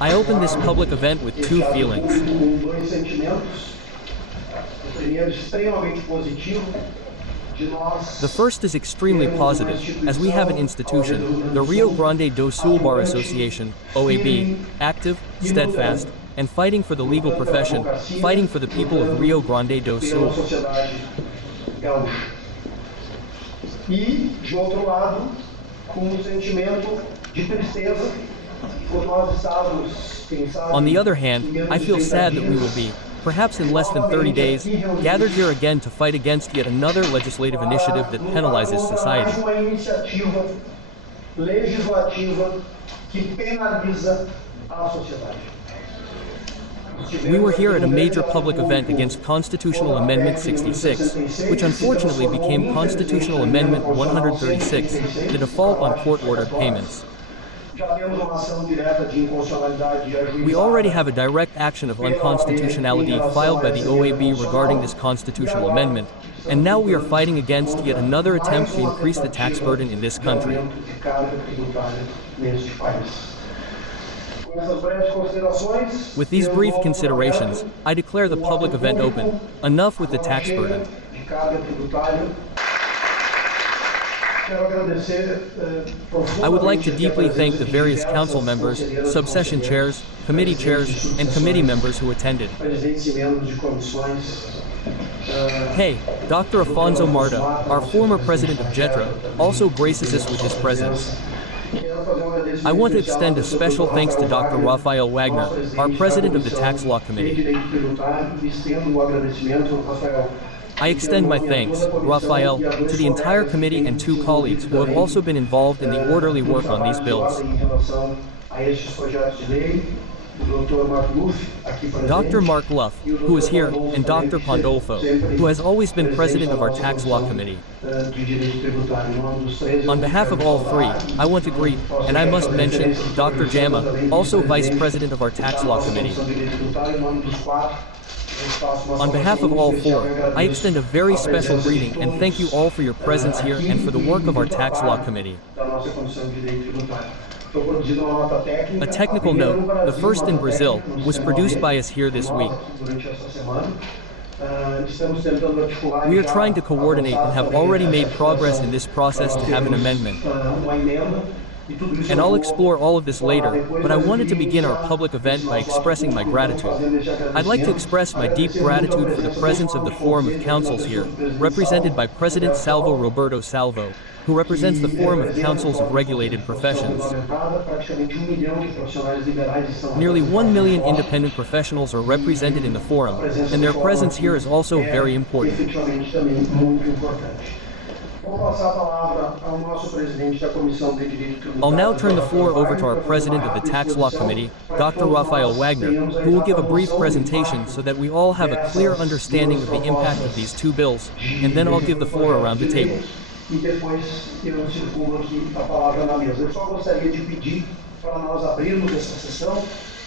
I opened this public event with two feelings. Com dois sentimentos. O primeiro, extremamente positivo, de nós. The first is extremely positive, as we have an institution, the Rio Grande do Sul Bar Association, OAB, active, steadfast, and fighting for the legal profession, fighting for the people of Rio Grande do Sul. Pela sociedade gaúcha. E, de outro lado, com um sentimento de tristeza por nós estarmos, quem sabe, On the other hand, I feel sad that we will be, perhaps in less than 30 days, gathered here again to fight against yet another legislative initiative that penalizes society. Uma iniciativa legislativa que penaliza a sociedade. We were here at a major public event against Constitutional Amendment 66, which unfortunately became Constitutional Amendment 136, the default on court-ordered payments. Já temos uma ação direta de inconstitucionalidade ajuizada. We already have a direct action of unconstitutionality filed by the OAB regarding this constitutional amendment, and now we are fighting against yet another attempt to increase the tax burden in this country. Aumento de carga tributária neste país. Com essas breves considerações, With these eu brief vou considerations, I declare the public event open. Enough with the tax burden. de carga tributária. Quero agradecer I would like to deeply thank the various council members, subsession chairs, committee chairs, and committee members who attended. presidentes e membros de comissões. Hey, Dr. Afonso Marta, our former president of JETRA, also graces us with his presence. Quero fazer agradecimento I want to especial extend a ao special Dr. thanks to Dr. Rafael Wagner, nosso our president of the da Tax Law Comissão de Committee. Direito Tributário, e estendo o agradecimento ao Rafael. I extend my thanks, Rafael, to the entire committee and two colleagues who have also been involved in the orderly work on these bills. Em relação a estes projetos de lei, o Dr. Mark Luff, aqui presente, Dr. Mark Luff, e o who is here, Pandolfo and Dr. também, que Pandolfo, sempre who has always been presente president na of our nossa Tax Law Comissão, Committee. de Direito Tributário. Em nome dos três, On behalf of all three, I want to greet, and I must mention, Dr. Jama, also Vice President of our Tax Law Committee. On behalf of all four, I extend a very special greeting and thank you all for your presence here and for the work of our Tax Law Committee. A technical note, the first in Brazil, was produced by us here this week. We are trying to coordinate and have already made progress in this process to have an amendment. And I'll explore all of this later, but I wanted to begin our public event by expressing my gratitude. I'd like to express my deep gratitude for the presence of the Forum of Councils here, represented by President Salvo Roberto Salvo, who represents the Forum of Councils of Regulated Professions. Nearly 1 million independent professionals are represented in the forum, and their presence here is also very important. I'll now turn the floor over to our President of the Tax Law Committee, Dr. Rafael Wagner, who will give a brief presentation so that we all have a clear understanding of the impact of these two bills, and then I'll give the floor around the table. E depois eu circulo aqui a palavra na mesa. Eu só gostaria de pedir para nós abrirmos essa sessão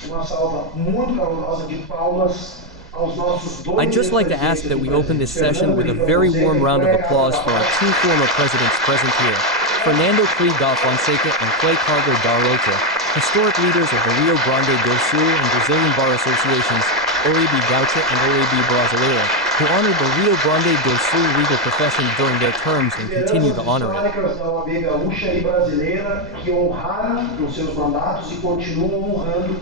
uma salva muito calorosa de palmas aos nossos dois. I'd just like to ask that we open this session with a very warm round of applause for our two former presidents present here, Fernando Clee da Fonseca and Clay Cargo da Rocha, historic leaders of the Rio Grande do Sul and Brazilian Bar Associations, OAB Gaúcha and OAB Brasileira, who honored the Rio Grande do Sul legal profession during their terms and continue to honor it. Da OAB Gaúcha e Brasileira que honraram os seus mandatos e continuam honrando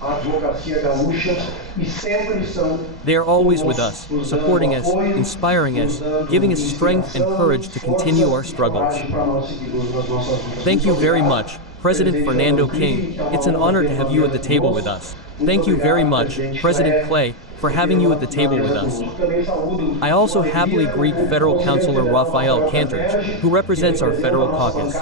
a advocacia gaúcha e sempre estão. They are always with us, supporting us, inspiring us, giving us strength and courage to continue our struggles. Thank you very much, President Fernando King. It's an honor to have you at the table with us. Thank you very much, President Clay, for having you at the table with us. I also happily greet Federal Councilor Rafael Canters, who represents our federal caucus.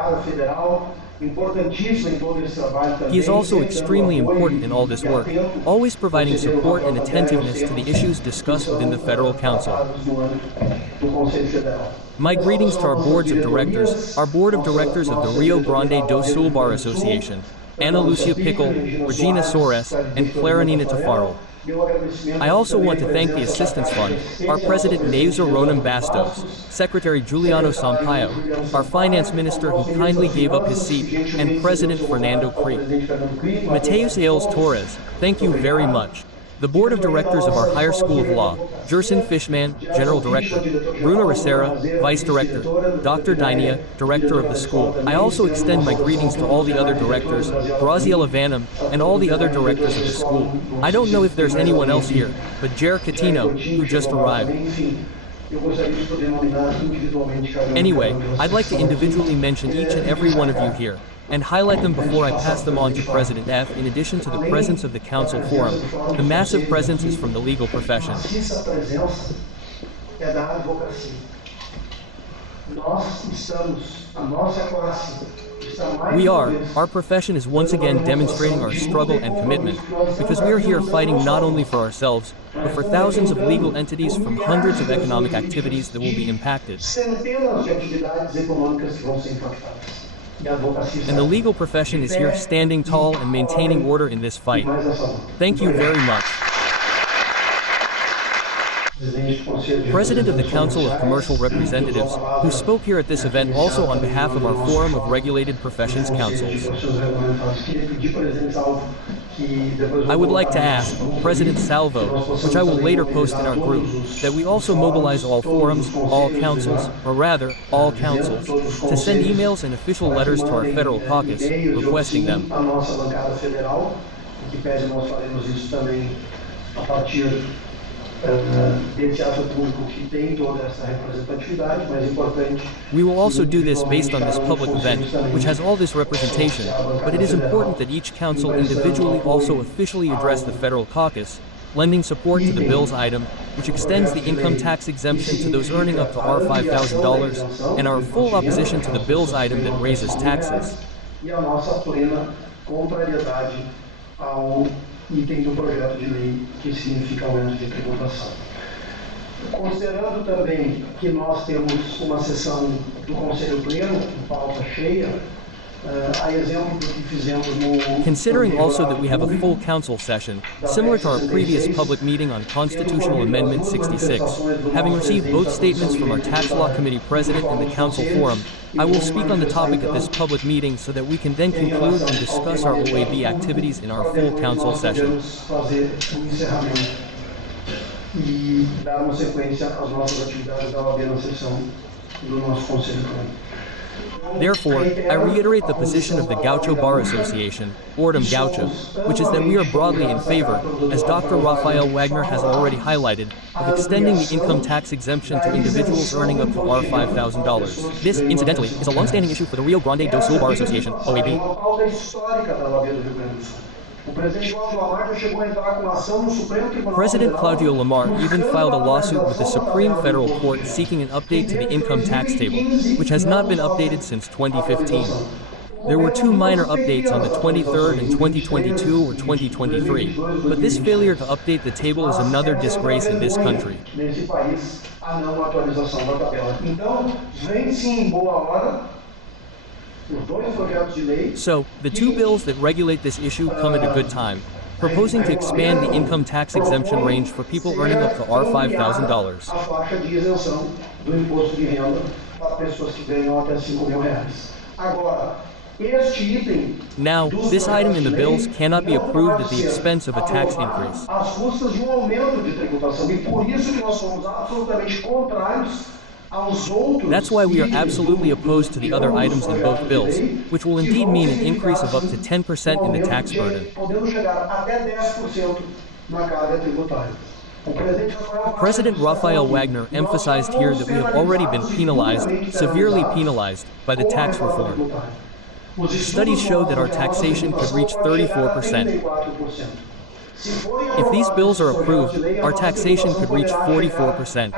He is also extremely important in all this work, always providing support and attentiveness to the issues discussed within the Federal Council. My greetings to our boards of directors, our board of directors of the Rio Grande do Sul Bar Association, Ana Lucia Pickle, Regina Soares, and Clarinina Tafaro, I also want to thank the Assistance Fund, our President Neiza Ronem Bastos, Secretary Juliano Sampaio, our Finance Minister who kindly gave up his seat, and President Fernando Creek. Mateus Ailes Torres, thank you very much. The Board of Directors of our Higher School of Law, Gerson Fishman, General Director, Bruno Racera, Vice Director, Dr. Dainia, Director of the school. I also extend my greetings to all the other directors, Graziella Vanham, and all the other directors of the school. I don't know if there's anyone else here, but Jer Catino, who just arrived. Anyway, I'd like to individually mention each and every one of you here, and highlight them before I pass them on to President F. In addition to the presence of the Council Forum, the massive presence is from the legal profession. Our profession is once again demonstrating our struggle and commitment, because we are here fighting not only for ourselves, but for thousands of legal entities from hundreds of economic activities that will be impacted. And the legal profession is here standing tall and maintaining order in this fight. Thank you very much. President of the Council of Commercial Representatives, who spoke here at this event also on behalf of our Forum of Regulated Professions Councils. I would like to ask President Salvo, which I will later post in our group, that we also mobilize all forums, all councils, or rather, all councils, to send emails and official letters to our federal caucus, requesting them. We will also do this based on this public event, which has all this representation, but it is important that each council individually also officially address the federal caucus, lending support to the bill's item, which extends the income tax exemption to those earning up to $5,000, and our full opposition to the bill's item that raises taxes. Item do projeto de lei que significa aumento de tributação. Considerando também que nós temos uma sessão do Conselho Pleno com pauta cheia, a exemplo do que fizemos no... Considering also that we have a full council session, similar to our previous public meeting on Constitutional Amendment 66, having received both statements from our Tax Law Committee President and the Council Forum, I will speak on the topic at this public meeting so that we can then conclude and discuss our OAB activities in our full council session. E dar uma sequência às nossas atividades da OAB na sessão do nosso Conselho Pleno. Therefore, I reiterate the position of the Gaucho Bar Association, Ordem Gaucho, which is that we are broadly in favor, as Dr. Rafael Wagner has already highlighted, of extending the income tax exemption to individuals earning up to $5,000. This, incidentally, is a long-standing issue for the Rio Grande do Sul Bar Association, OAB. President Claudio Lamar even filed a lawsuit with the Supreme Federal Court seeking an update to the income tax table, which has not been updated since 2015. There were two minor updates on the 23rd in 2022 or 2023, but this failure to update the table is another disgrace in this country. So, the two bills that regulate this issue come at a good time, proposing to expand the income tax exemption range for people earning up to $5,000. Now, this item in the bills cannot be approved at the expense of a tax increase. That's why we are absolutely opposed to the other items in both bills, which will indeed mean an increase of up to 10% in the tax burden. President Rafael Wagner emphasized here that we have already been penalized, severely penalized, by the tax reform. Studies show that our taxation could reach 34%. If these bills are approved, our taxation could reach 44%.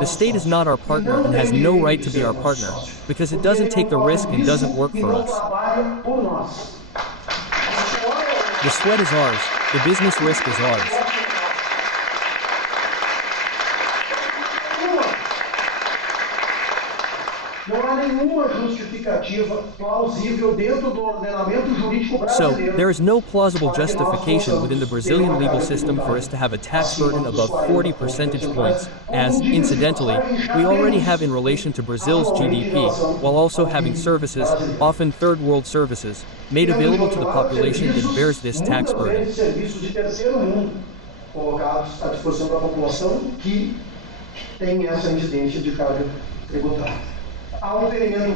The state is not our partner and has no right to be our partner, because it doesn't take the risk and doesn't work for us. The sweat is ours, the business risk is ours. Não há nenhuma justificativa plausível dentro do ordenamento jurídico So, brasileiro. there is no plausible justification within the Brazilian legal system for us to have a tax burden above 40 percentage points, as, incidentally, we already have in relation to Brazil's GDP, while also having services, often third world services, made available to the population that bears this tax burden. Muitas vezes serviços de terceiro mundo colocados à disposição da população que tem essa incidência de carga tributária.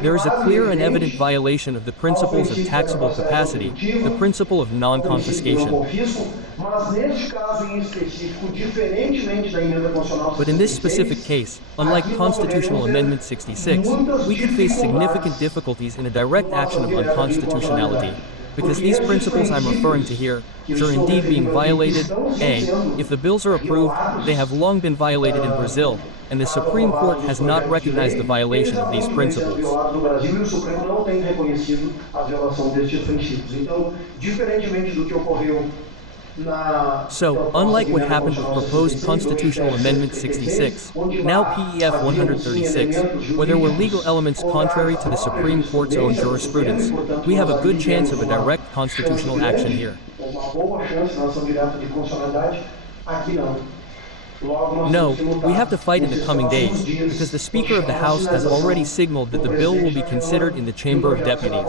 There is a clear and evident violation of the principles of taxable capacity, the principle of non-confiscation. But in this specific case, unlike Constitutional Amendment 66, we could face significant difficulties in a direct action of unconstitutionality, because these principles I'm referring to here are indeed being violated. A. If the bills are approved, they have long been violated in Brazil, and the Supreme Court has not recognized the violation of these principles. So, unlike what happened with proposed Constitutional Amendment 66, now PEF 136, where there were legal elements contrary to the Supreme Court's own jurisprudence, we have a good chance of a direct constitutional action here. No, we have to fight in the coming days, because the Speaker of the House has already signaled that the bill will be considered in the Chamber of Deputies.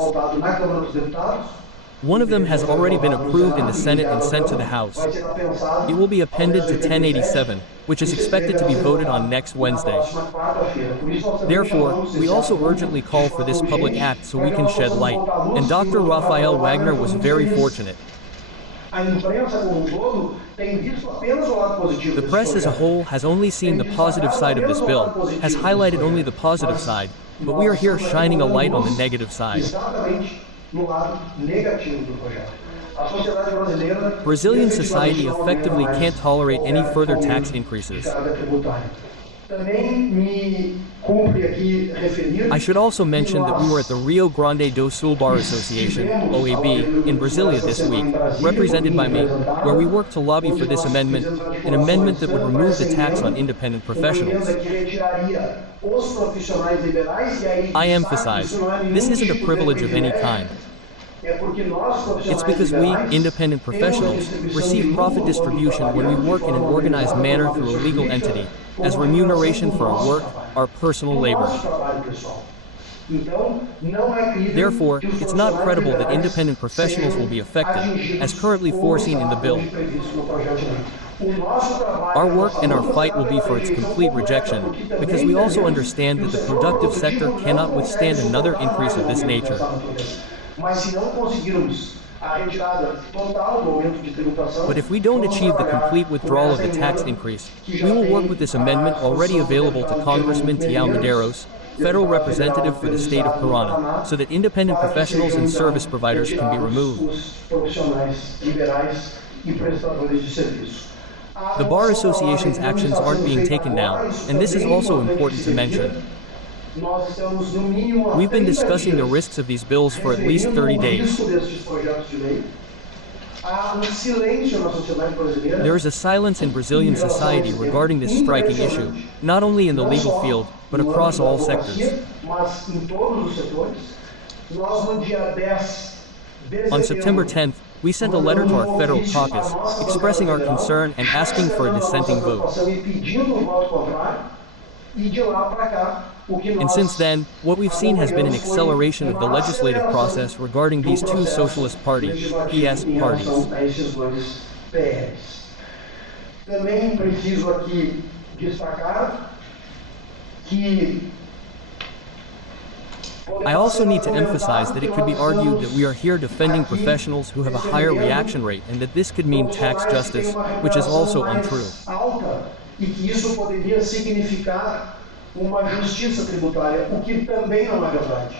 One of them has already been approved in the Senate and sent to the House. It will be appended to 1087, which is expected to be voted on next Wednesday. Therefore, we also urgently call for this public act so we can shed light, and Dr. Raphael Wagner was very fortunate. The press as a whole has only seen the positive side of this bill, has highlighted only the positive side, but we are here shining a light on the negative side. Brazilian society effectively can't tolerate any further tax increases. I should also mention that we were at the Rio Grande do Sul Bar Association, OAB, in Brasilia this week, represented by me, where we worked to lobby for this amendment, an amendment that would remove the tax on independent professionals. I emphasize, this isn't a privilege of any kind. It's because we, independent professionals, receive profit distribution when we work in an organized manner through a legal entity, as remuneration for our work, our personal labor. Therefore, it's not credible that independent professionals will be affected, as currently foreseen in the bill. Our work and our fight will be for its complete rejection, because we also understand that the productive sector cannot withstand another increase of this nature. But if we don't achieve the complete withdrawal of the tax increase, we will work with this amendment already available to Congressman Tião Medeiros, federal representative for the state of Parana, so that independent professionals and service providers can be removed. The Bar Association's actions aren't being taken now, and this is also important to mention. We've been discussing the risks of these bills for at least 30 days. There is a silence in Brazilian society regarding this striking issue, not only in the legal field, but across all sectors. On September 10th, we sent a letter to our federal caucus, expressing our concern and asking for a dissenting vote. And since then, what we've seen has been an acceleration of the legislative process regarding these two socialist parties, PS parties. I also need to emphasize that it could be argued that we are here defending professionals who have a higher reaction rate and that this could mean tax justice, which is also untrue. Uma justiça tributária, o que também não é verdade.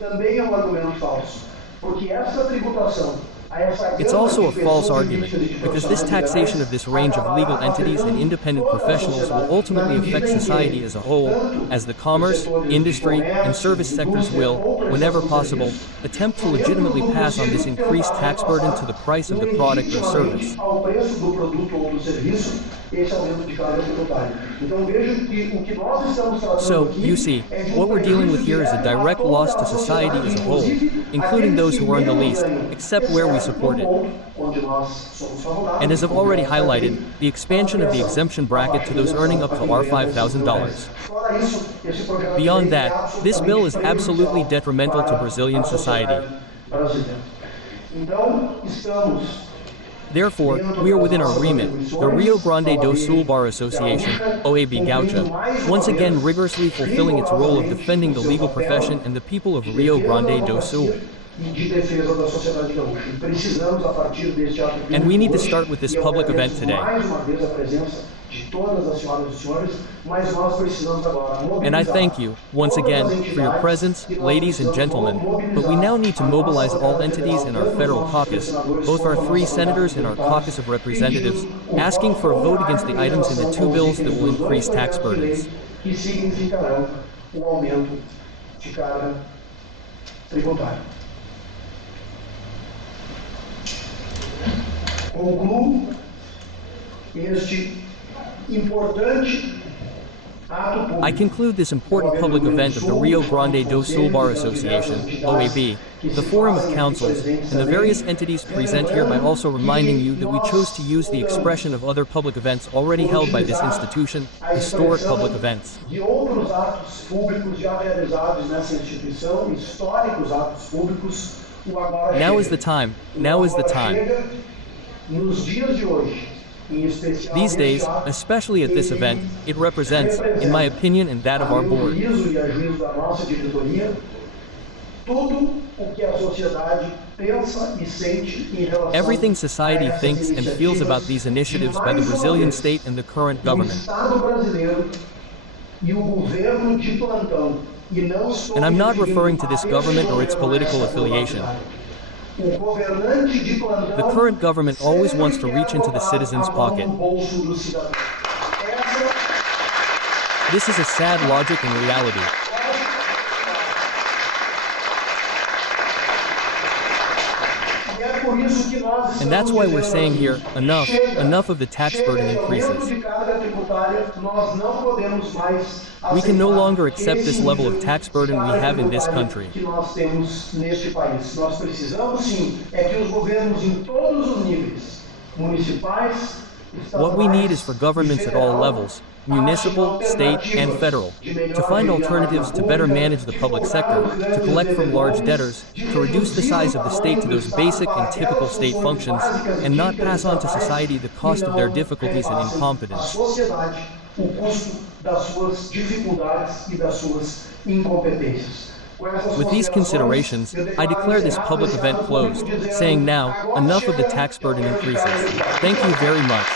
Também é argumento falso, porque essa tributação It's also a false argument, because this taxation of this range of legal entities and independent professionals will ultimately affect society as a whole, as the commerce, industry, and service sectors will, whenever possible, attempt to legitimately pass on this increased tax burden to the price of the product or service. esse aumento de carga tributária. Então vejo que o que nós estamos tratando So, aqui you see, é de what we're dealing with here is a prejuízo direct a toda loss to a society as a whole, inclusive including those who earn the aqueles least, que menos ganham, except where we support it. ponto onde nós somos favoráveis, And as I've already highlighted, the expansion of the ampliação, exemption bracket to those earning up to $5,000. Fora isso, esse projeto de Beyond lei é that, this bill is absolutely absolutamente detrimental to prejudicial Brazilian para a society. brasileira. Então, estamos Therefore, we are within our remit, the Rio Grande do Sul Bar Association, OAB Gaucha, once again rigorously fulfilling its role of defending the legal profession and the people of Rio Grande do Sul. e de defesa da sociedade gaúcha. E precisamos, a partir deste ato de And we need to hoje, start with this e eu public event agradeço today. mais uma vez a presença de todas as senhoras e senhores, mas nós precisamos agora mobilizar And I thank you, once todas again, as for your entidades presence, e nós ladies and precisamos gentlemen, mobilizar but we now need to a mobilize nossa all Câmara entities in our Federal, federal nossos caucus, senadores, both our toda a three nossa senators and our Câmara caucus of representatives, pedindo asking for a vote against the items in the two bills that will os dois increase tax projetos de lei burdens. que significarão o aumento de carga tributária. Concluo este importante ato público. I conclude this important public event of the Rio Grande do Sul Bar Association, OAB, the Forum of Councils, and the various entities present here by also reminding you that we chose to use the expression of other public events already held by this institution, historic public events. De outros atos públicos já realizados nessa instituição, históricos atos públicos, o agora Now chega. is the time. O Now is the agora time. chega. Nos dias de hoje, em especial These days, neste ato, especially at this ele event, it represents, in my opinion and that of our a meu board, juízo e a juízo da nossa diretoria, tudo o que a sociedade pensa e sente em relação everything society a essas thinks and feels about these initiatives by the mais uma Brazilian vez, state and the current o government. Estado brasileiro e o governo de plantão. E não estou And I'm not referindo referring to this a government or its esse political governo, affiliation. O governante de plantão The current government always wants to sempre reach into the quer citizen's colocar a mão pocket. no bolso do cidadão. Essa This is a sad logic and reality. E é por isso que nós And that's why we're estamos saying here, dizendo enough, chega, enough of the tax chega burden de aumento increases. de carga tributária, nós não podemos mais We can no aceitar longer accept esse this level of nível tax burden we de carga have in this tributária country. que nós temos neste país. Nós precisamos sim é que os governos em todos os níveis, municipais, What we need is for governments at all levels, municipal, state, and federal, to find alternatives to better manage the public sector, to collect from large debtors, to reduce the size of the state to those basic and typical state functions, and not pass on to society the cost of their difficulties and incompetence. O custo das suas dificuldades e das suas incompetências. With these considerations, I declare this public event closed, saying now, enough of the tax burden increases. Thank you very much.